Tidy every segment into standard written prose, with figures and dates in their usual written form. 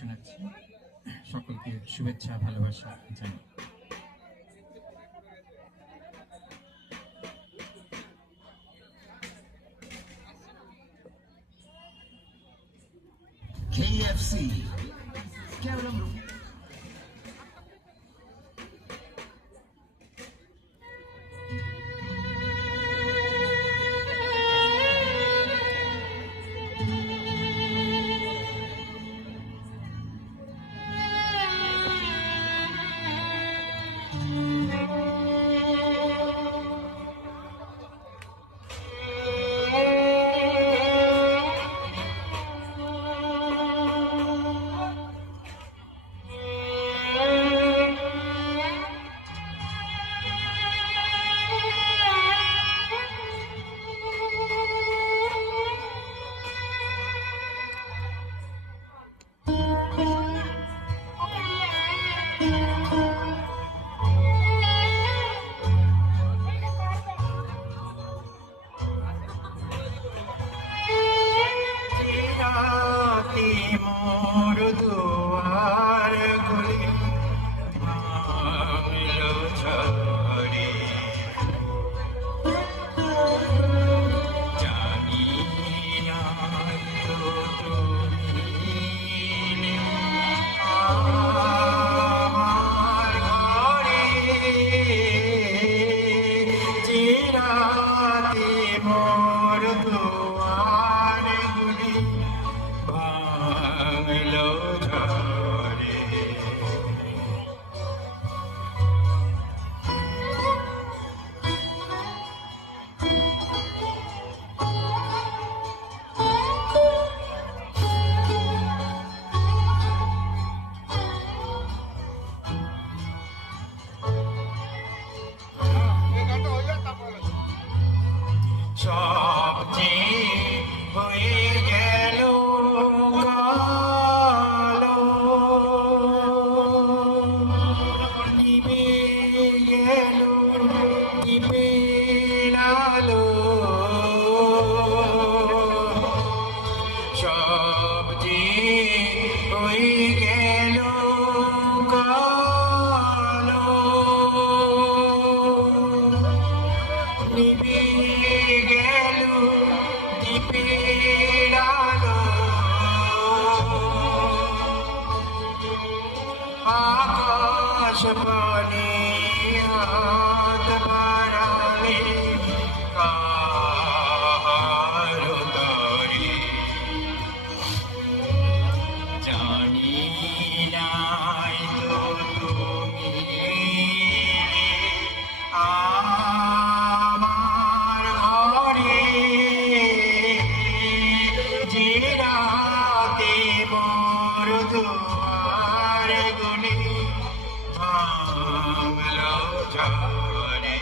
শোনাচ্ছি। সকলকে শুভেচ্ছা ভালোবাসা জানাই। KFC കേവലം মোর দুয়ার গুলি ভাঙলো ঝড়ে, জানি না তো তুমি আমার ঘরে, চিরাতে মোর দুয়ার গুলি ভাঙলো ঝড়ে। সবচেয়ে হয়ে গেল কালো, নিভে গেল দ্বীপের আলো, সবচেয়ে হয়ে গেল কালো, নিভে গেল দ্বীপের আলো, আকাশ পানে হাত বাড়ালে কারো তরে, জানি নাই তো তুমি আমার ঘরে, যে রাতে মোর দুয়ার গুলি ভাঙলো ঝড়ে।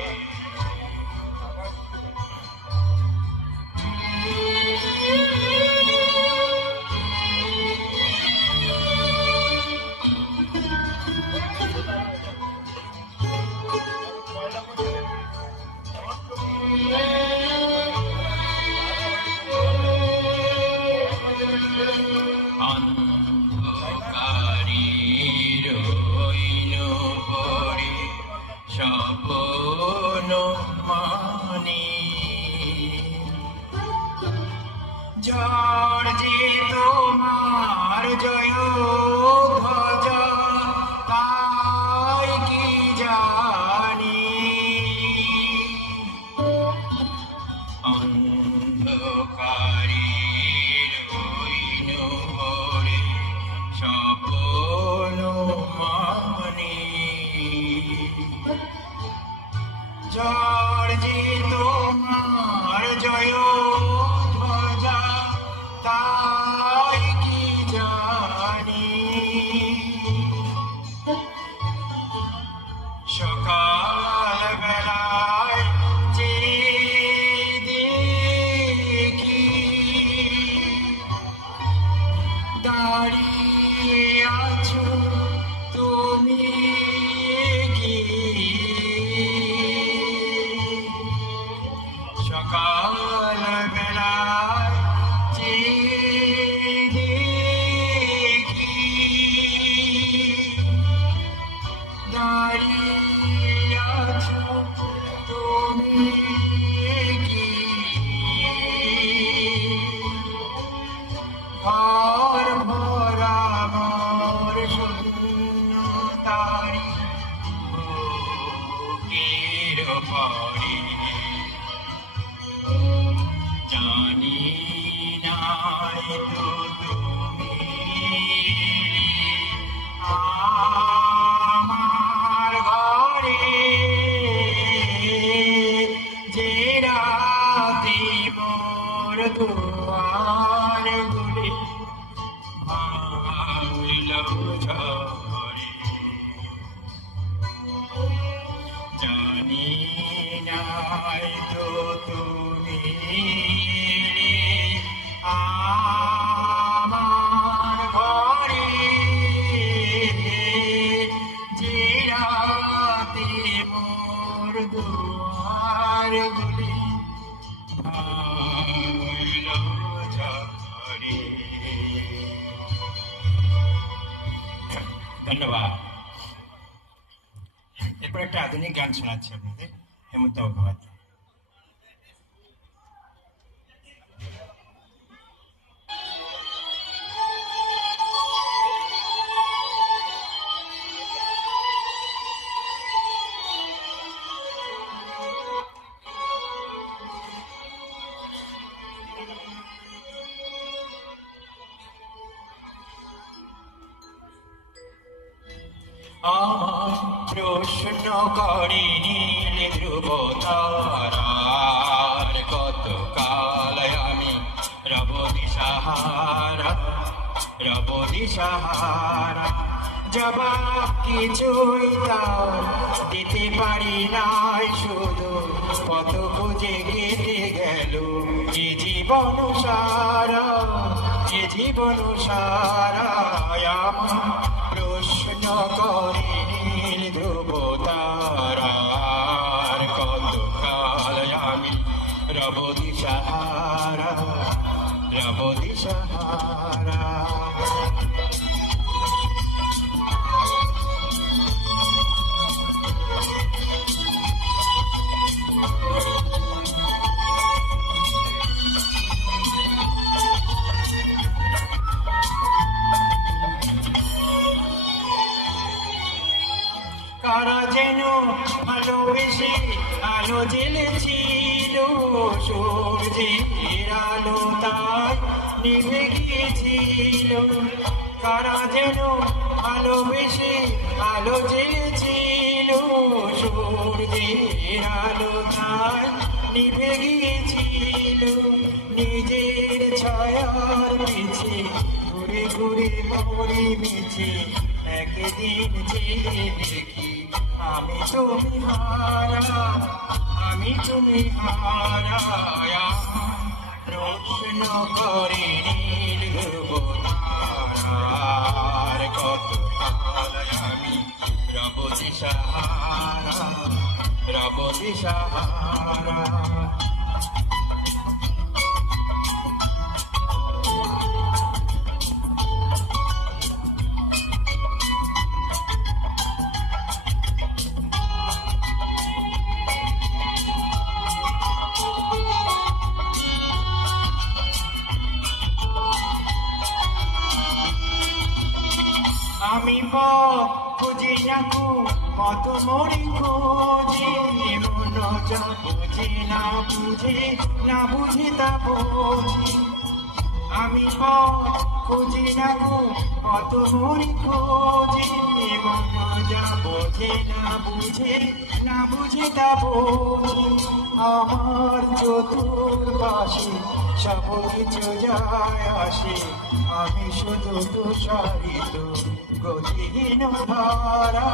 অন্ধকারের হইল পরে স্বপ্ন মানে, ঝড় যে তোমার জয় ধ্বজা তাই কি জানি, অন্ধকারের হইল পরে স্বপ্ন মানে, ঝড় যে তোমার জয় ধ্বজা তাই কি জানি, সকাল বেলায় যে দেখি দাঁড়িয়ে আছো তুমি কি, সকাল বেলায় যে দেখি ঘর ভরা মোর শূন্য তারি বুকের পরে জানি নাই তো তুমি আমার ঘরে যে রাতে মোর দুয়ার গুলি ভাঙল ঝরে জানি নাই তো তুমি আমার ঘরে যে রাতে মোর দুয়ার গুলি ভাঙল ঝরে। ধন্যবাদ। এরপর একটা আধুনিক গান শোনাচ্ছি আপনাদের, হেমন্ত মুখোপাধ্যায়। আমার প্রশ্ন করি নীল ধ্রুব তারার কত কাল আমি রব দিশাহারা রব দিশাহারা জবাব কিছুই তার দিতে পারি নাই, শুধু কত খুঁজে কেটে গেল এ জীবন সারা এ জীবন সারা। আমার প্রশ্ন করে নীল ধ্রুব তারার কত কাল আমি রব দিশাহারা রব দিশাহারা। কারা যেন ভালোবেসে আলো জ্বেলেছিল, সূর্যের আলো তাই নিভে গিয়েছিল। কারা যেন ভালোবেসে আলো জ্বেলেছিল, সূর্যের আলো তাই নিভে গিয়েছিল। নিজের ছায়ার পিছে ঘুরে ঘুরে মরি মিছে, একদিন চেয়ে দেখি আমি তুমি হারা আমি তুমি হারা। প্রশ্ন করে নীল ধ্রুব তারার কত কাল আমি রব দিশাহারা রব দিশাহারা। আমি খুঁজি রাখু কত মরি খোঁজে, মন যা বুঝে না বুঝে না বুঝে তা বোঝে। আমি খুঁজি রাখু কত মরি খোঁজে, মন যা বোঝে না বুঝে না বুঝে তা বোঝে। আমার চতুর্পাশে সব কিছু যায় আসে, আমি শুধু তুষারিত গতিহীন ধারা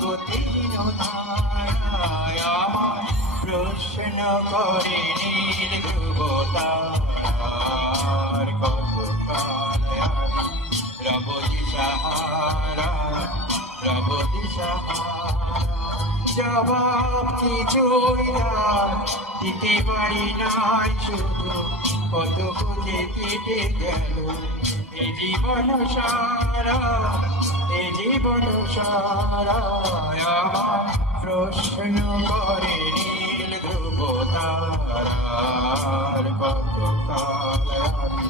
গতিহীন ধারায়। আমার প্রশ্ন করে নীল ধ্রুব তারার কত কাল আমি রব দিশাহারা রব দিশাহারা। জবাব কিছুই দিতে পারি নাই, শুধু কত খুঁজে কেটে গেল এ জীবন সারা এ জীবন সারা। আমার প্রশ্ন করে নীল ধ্রুব তারার কত কাল আমি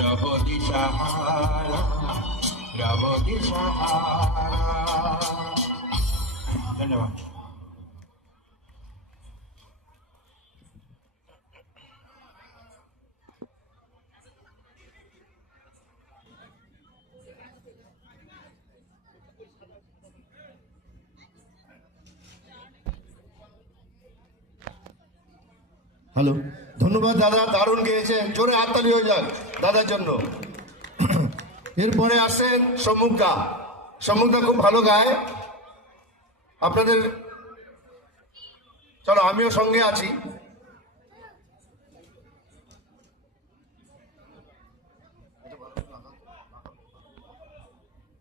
রব দিশাহারা রব দিশাহারা। ধন্যবাদ। হ্যালো, ধন্যবাদ দাদা, দারুণ গেয়েছেন, জোরে হাততালি হয়ে যাক দাদার জন্য। এরপরে আসেন সম্মুখদা। সম্মুখদা খুব ভালো গায় আপনাদের, চলো আমিও সঙ্গে আছি,